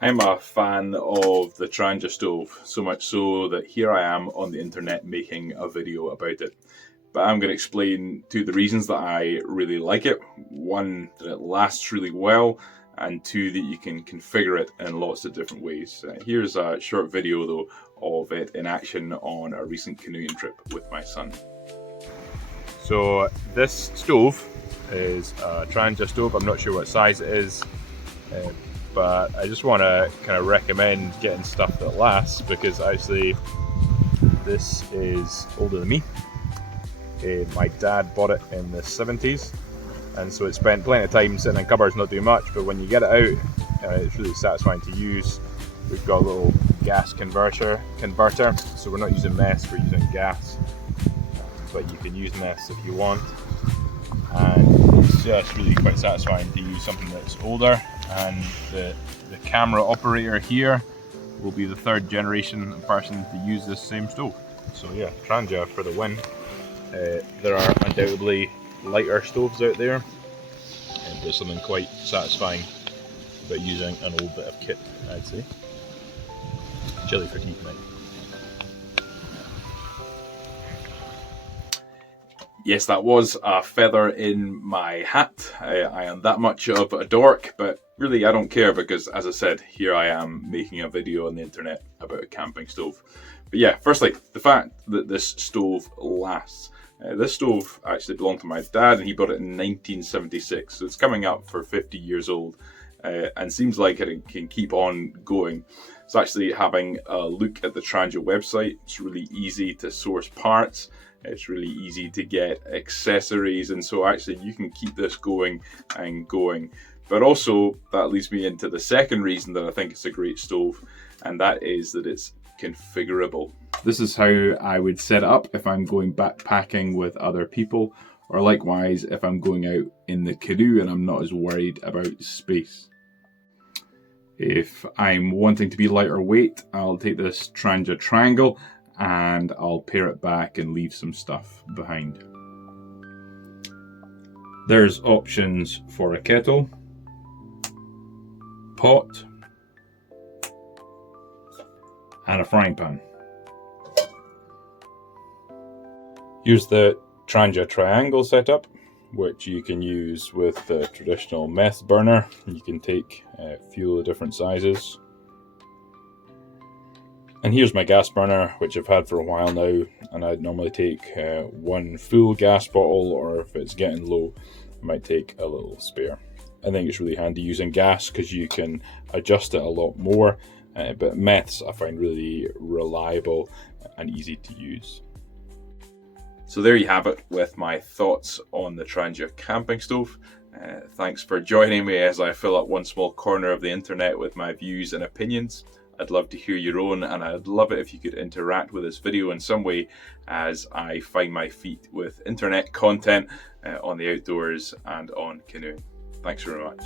I'm a fan of the Trangia Stove, so much so that here I am on the internet making a video about it. But I'm going to explain two of the reasons that I really like it. One, that it lasts really well, and two, that you can configure it in lots of different ways. Here's a short video though of it in action on a recent canoeing trip with my son. So this stove is a Trangia stove. I'm not sure what size it is, but I just want to kind of recommend getting stuff that lasts, because actually this is older than me. My dad bought it in the 70s, and so it spent plenty of time sitting in cupboards not doing much, but when you get it out, it's really satisfying to use. We've got a little gas converter, so we're not using mess, we're using gas, but you can use mess if you want. And it's just really quite satisfying to use something that's older. And the camera operator here will be the third generation person to use this same stove. So yeah, Trangia for the win. There are undoubtedly lighter stoves out there, and there's something quite satisfying about using an old bit of kit, I'd say. Chilli for tea tonight. Yes, that was a feather in my hat. I am that much of a dork, but really I don't care, because as I said, here I am making a video on the internet about a camping stove. But yeah, firstly, the fact that this stove lasts. This stove actually belonged to my dad, and he bought it in 1976, so it's coming up for 50 years old, and seems like it can keep on going. It's actually having a look at the Trangia website. It's really easy to source parts. It's really easy to get accessories, and so actually you can keep this going and going. But also that leads me into the second reason that I think it's a great stove, and that is that it's configurable. This is how I would set it up if I'm going backpacking with other people, or likewise if I'm going out in the canoe and I'm not as worried about space. If I'm wanting to be lighter weight, I'll take this Trangia triangle and I'll pare it back and leave some stuff behind. There's options for a kettle, pot, and a frying pan. Here's the Trangia triangle setup, which you can use with the traditional meth burner. You can take fuel of different sizes. And here's my gas burner, which I've had for a while now, and I'd normally take one full gas bottle, or if it's getting low, I might take a little spare. I think it's really handy using gas because you can adjust it a lot more, but meths I find really reliable and easy to use. So there you have it with my thoughts on the Trangia camping stove. Thanks for joining me as I fill up one small corner of the internet with my views and opinions. I'd love to hear your own, and I'd love it if you could interact with this video in some way as I find my feet with internet content on the outdoors and on canoeing. Thanks very much.